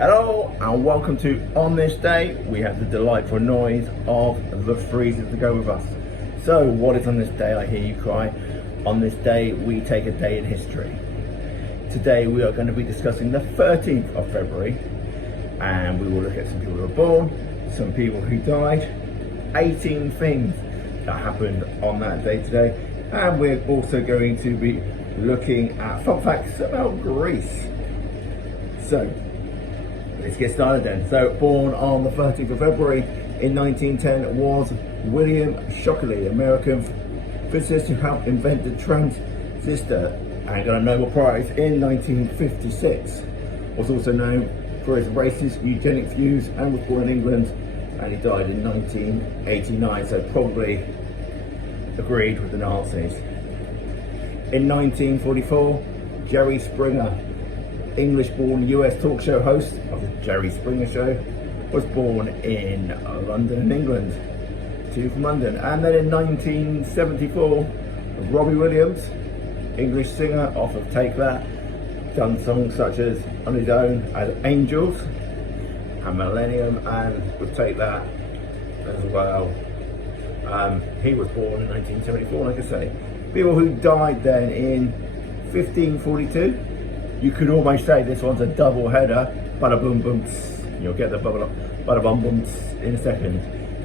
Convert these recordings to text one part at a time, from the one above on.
Hello and welcome to On This Day. We have the delightful noise of the freezers to go with us. So what is on this day, I hear you cry? On this day we take a day in history. Today we are going to be discussing the 13th of February and we will look at some people who were born, some people who died, 18 things that happened on that day today, and we're also going to be looking at fun facts about Greece. So let's get started then. So born on the 13th of February in 1910 was William Shockley, American physicist who helped invent the transistor and got a Nobel Prize in 1956. Was also known for his racist eugenic views and was born in England, and he died in 1989, so probably agreed with the Nazis. In 1944, Jerry Springer, English-born US talk show host of the Jerry Springer Show, was born in London, England. Two from London. And then in 1974, Robbie Williams, English singer off of Take That, done songs such as on his own as Angels and Millennium, and with Take That as well. He was born in 1974, like I say. People who died then in 1542. You could almost say this one's a double header. Bada boom boom. You'll get the bada bum boom in a second.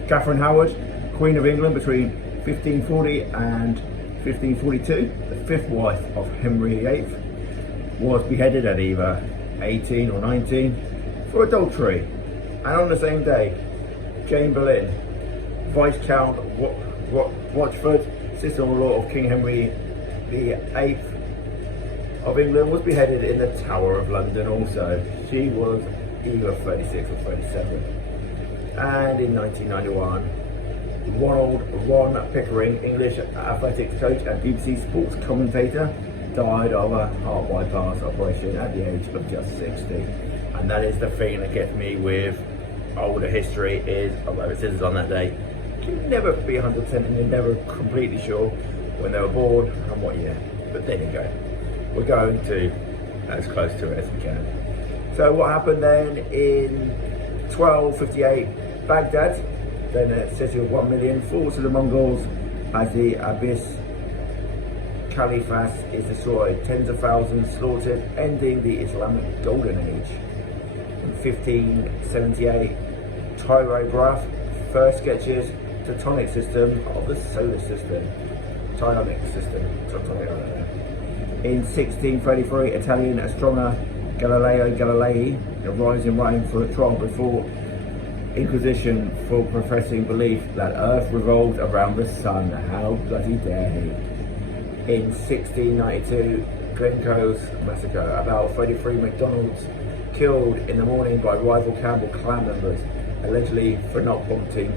Catherine Howard, Queen of England between 1540 and 1542, the fifth wife of Henry VIII, was beheaded at either 18 or 19 for adultery. And on the same day, Jane Boleyn, Viscount Rochford, sister-in-law of King Henry VIII of England, was beheaded in the Tower of London also. She was either 36 or 37. And in 1991, Ron Pickering, English athletics coach and BBC sports commentator, died of a heart bypass operation at the age of just 60. And that is the thing that gets me with older history, is, although it says on that day, you can never be 100% and you're never completely sure when they were born and what year. But there you go. We're going to as close to it as we can. So what happened then in 1258, Baghdad, then a city of 1 million, falls to the Mongols as the Abbas Caliphate is destroyed. Tens of thousands slaughtered, ending the Islamic Golden Age. In 1578, Tycho Brahe first sketches Teutonic system of the solar system. Teutonic system. Teutonic, I don't know. In 1633, Italian astronomer Galileo Galilei arrives in Rome for a trial before Inquisition for professing belief that Earth revolved around the sun. How bloody dare he? In 1692, Glencoe's massacre. About 33 McDonald's killed in the morning by rival Campbell clan members, allegedly for not prompting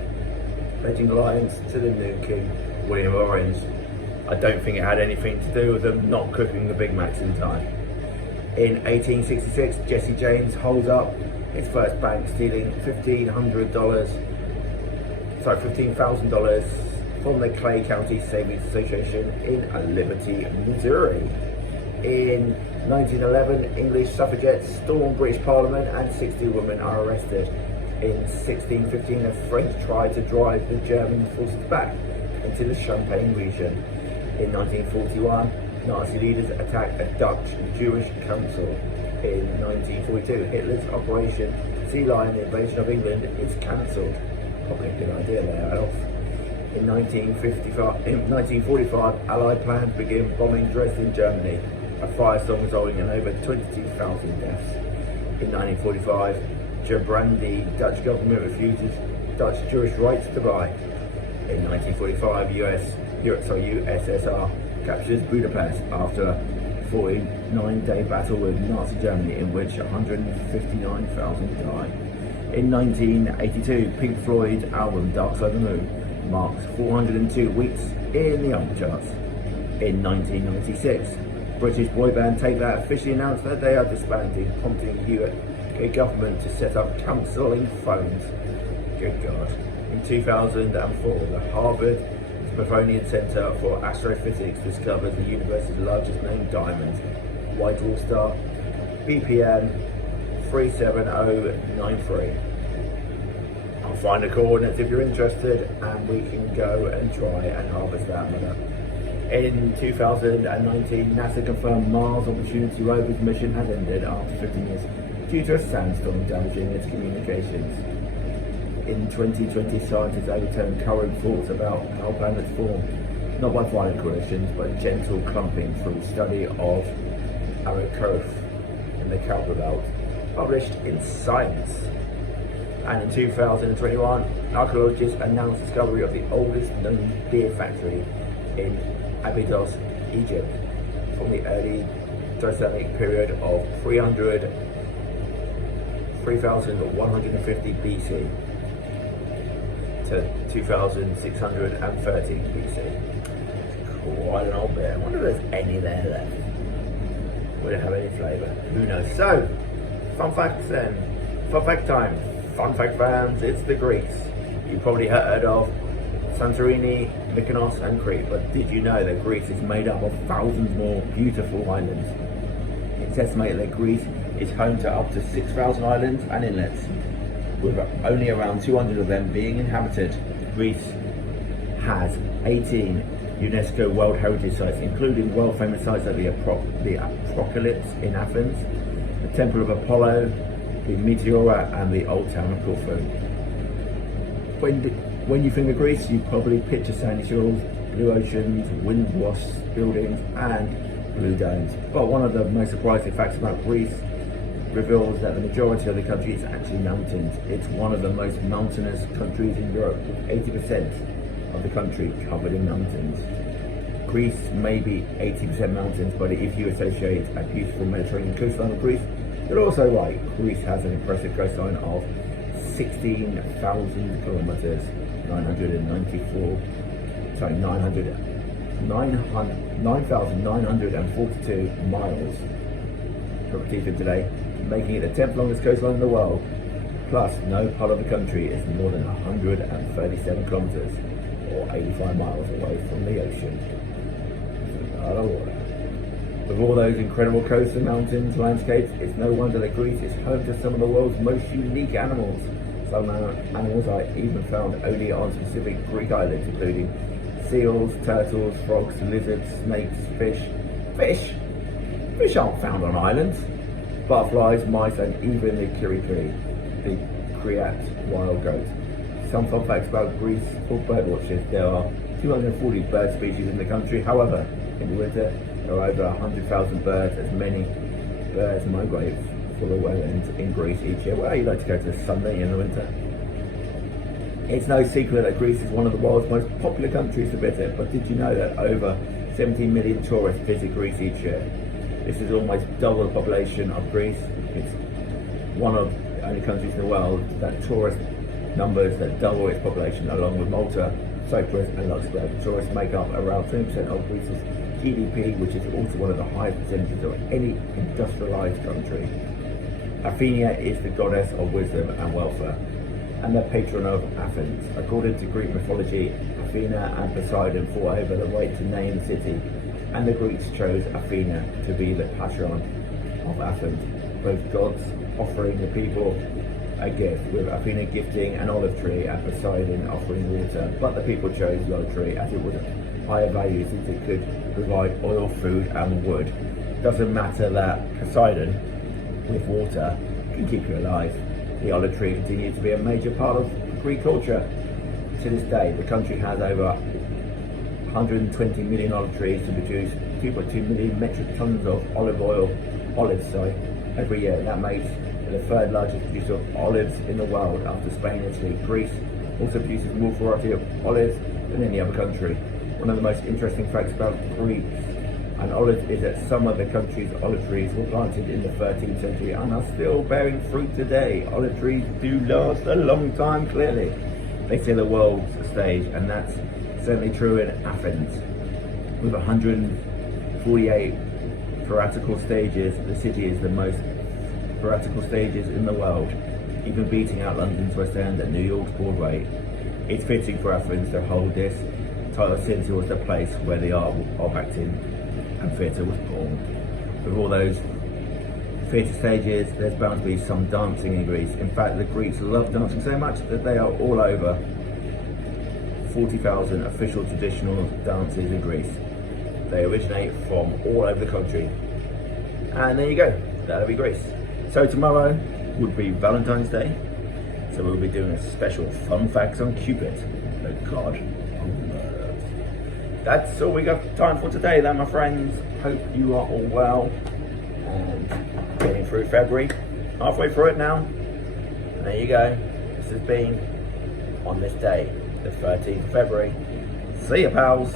pledging alliance to the new king, William of Orange. I don't think it had anything to do with them not cooking the Big Macs in time. In 1866, Jesse James holds up his first bank, stealing $15,000 from the Clay County Savings Association in Liberty, Missouri. In 1911, English suffragettes storm British Parliament and 60 women are arrested. In 1615, the French tried to drive the German forces back into the Champagne region. In 1941, Nazi leaders attacked a Dutch Jewish council. In 1942, Hitler's Operation Sea Lion, the invasion of England, is cancelled. Probably a good idea there, Alf. In 1945, Allied plans begin bombing Dresden, Germany. A firestorm resulting in over 22,000 deaths. In 1945, Gerbrandy, Dutch government refuses Dutch Jewish rights to buy. In 1945, USSR captures Budapest after a 49-day battle with Nazi Germany in which 159,000 died. In 1982, Pink Floyd's album Dark Side of the Moon marks 402 weeks in the album charts. In 1996, British boy band Take That officially announced that they are disbanding, prompting UK government to set up counselling phones. Good God. In 2004, the Harvard Smithsonian Center for Astrophysics discovered the universe's largest known diamond, white dwarf star, BPM 37093. I'll find the coordinates if you're interested, and we can go and try and harvest that mother. In 2019, NASA confirmed Mars Opportunity rover's mission has ended after 15 years due to a sandstorm damaging its communications. In 2020, scientists overturned current thoughts about how planets form, not by violent collisions, but gentle clumping through study of Arrokoth in the Kuiper Belt, published in Science. And in 2021, archaeologists announced discovery of the oldest known deer factory in Abydos, Egypt, from the early Triassic period of 3,150 BC to 2,630 BC. Quite an old bit. I wonder if there's any there left. Would it have any flavour? Who knows? So, fun facts then. Fun fact time. Fun fact fans, it's the Greeks. You probably heard of Santorini, Mykonos and Crete, but did you know that Greece is made up of thousands more beautiful islands? It's estimated that Greece is home to up to 6,000 islands and inlets, with only around 200 of them being inhabited. Greece has 18 UNESCO World Heritage Sites, including world famous sites like the Acropolis in Athens, the Temple of Apollo, the Meteora and the Old Town of Corfu. When you think of Greece, you probably picture sandy shores, blue oceans, wind-washed buildings and blue domes. But one of the most surprising facts about Greece reveals that the majority of the country is actually mountains. It's one of the most mountainous countries in Europe, with 80% of the country covered in mountains. Greece may be 80% mountains, but if you associate a beautiful Mediterranean coastline of Greece, you're also right. Greece has an impressive coastline of 16,000 kilometers, 9,942 miles repeated today, making it the 10th longest coastline in the world. Plus, no part of the country is more than 137 kilometers, or 85 miles away from the ocean. A lot of water. With all those incredible coasts and mountains, landscapes, it's no wonder that Greece is home to some of the world's most unique animals. Some animals are even found only on specific Greek islands, including seals, turtles, frogs, lizards, snakes, fish. Fish aren't found on islands. Butterflies, mice, and even the kirikiri, the Kriat wild goat. Some fun facts about Greece for bird watchers. There are 240 bird species in the country. However, in the winter, there are over 100,000 birds, as many birds migrate for the wetlands in Greece each year. Well, you like to go to Sunday in the winter. It's no secret that Greece is one of the world's most popular countries to visit, but did you know that over 17 million tourists visit Greece each year? This is almost double the population of Greece. It's one of the only countries in the world that tourist numbers that double its population, along with Malta, Cyprus and Luxembourg. Tourists make up around 20% of Greece's GDP, which is also one of the highest percentages of any industrialized country. Athena is the goddess of wisdom and welfare, and the patron of Athens. According to Greek mythology, Athena and Poseidon fought over the right to name the city, and the Greeks chose Athena to be the patron of Athens, both gods offering the people a gift, with Athena gifting an olive tree and Poseidon offering water. But the people chose the olive tree as it was higher value since it could provide oil, food and wood. Doesn't matter that Poseidon, with water, can keep you alive. The olive tree continues to be a major part of Greek culture. To this day, the country has over 120 million olive trees to produce 2.2 million metric tons of olives every year. That makes it the third largest producer of olives in the world after Spain and Italy. Greece also produces more variety of olives than any other country. One of the most interesting facts about Greece and olives is that some of the country's olive trees were planted in the 13th century and are still bearing fruit today. Olive trees do last a long time, clearly. They see the world's stage, and that's certainly true in Athens. With 148 piratical stages, the city is the most piratical stages in the world, even beating out London's West End and New York's Broadway. It's fitting for Athens to hold this title since it was the place where the art of acting and theatre was born. With all those theatre stages, there's bound to be some dancing in Greece. In fact, the Greeks love dancing so much that they are all over 40,000 official traditional dances in Greece. They originate from all over the country. And there you go, that'll be Greece. So tomorrow would be Valentine's Day. So we'll be doing a special fun facts on Cupid, the god of love. That's all we got time for today then, my friends. Hope you are all well and getting through February. Halfway through it now. And there you go. This has been On This Day, the 13th of February. See ya, pals.